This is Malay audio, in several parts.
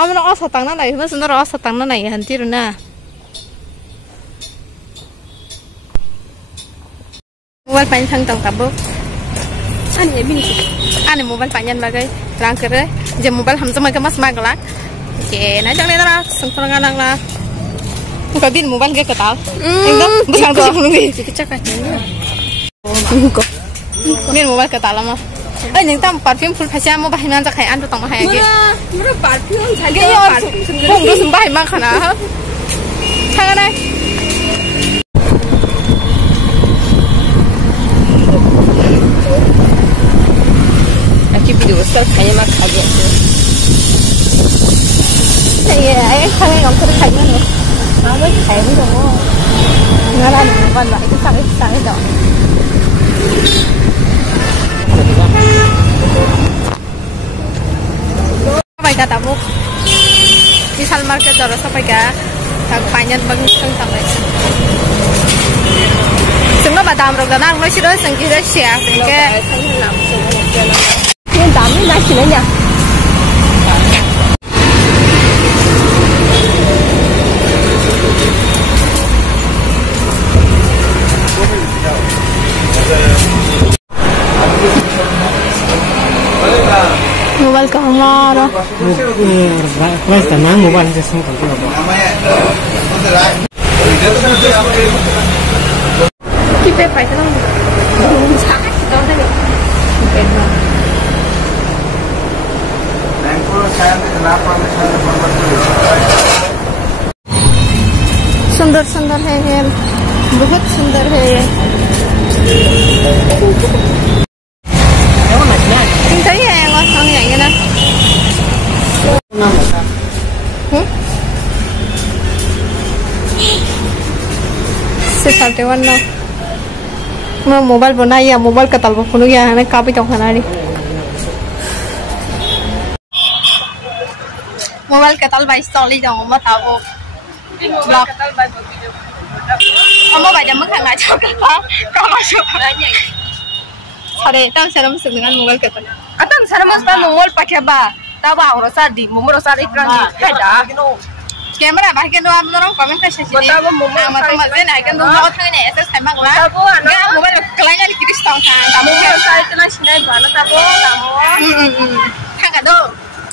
Amno asa tangna nai mas ndoro asa tangna nai hantiru na. Mobile pan thang tong kabu. Ani bini. Ani mobile panjan bagai rang kere. Je mobile ham sama ke mas magla. Oke, na jang lena sung tong nang la. Muka bin mobile ke ketal. Ekdom busang tu sebelum ni. Cakap ni. Ko. Bin mobile ketal lama. Những tầm perfume full fashion mau bahan mana cakap anda tong bahan lagi. Murah perfume saja. Gaya pung tu sembah emang kana. Tangan ay. Aku video start kaya mak kaget. Iya, ayah tangan ngam terus kaya ni. Mama itu kaya ni dong. Ngaran bukan lah itu sangat dong. Sampai kata bu, di Sal Market dulu sampai ke panjang bagus sampai. Semua batam rok dan aku masih dosa kita share sehingga. Yang dami nasi nanya. Mobile ka hamaara. Mas tanah mobile se semua kalau Kita pakai lang. Sakit kita tadi. सुंदर सुंदर है ये बहुत सुंदर है ये thấy hàng không không vậy nè से साlte वन ना मैं मोबाइल बनाया मोबाइल का तलबा फोन गया है ना काफी तो खाना नहीं मोबाइल का तलबा इंस्टॉल ही जाऊँ मत आओ block kamu baca makan nggak coba kamu masuk aja sare tahu cara masuk dengan mobile kita Atang cara masuk mobile pakai apa tahu orang sadi mumur sadi iklan ada kamera bahkan doa orang komen kasih sih Betul, mobile mata mata naik kan doa orang ini SS sama lah nggak mobile kalian jadi kiri stong kan kamu mumur sadi itu nasi naik mana tahu kamu tangga do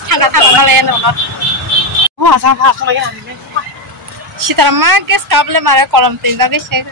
tangga tangga kalian orang wah sampah lagi si terama guys kabel mara kolom tinta guys saya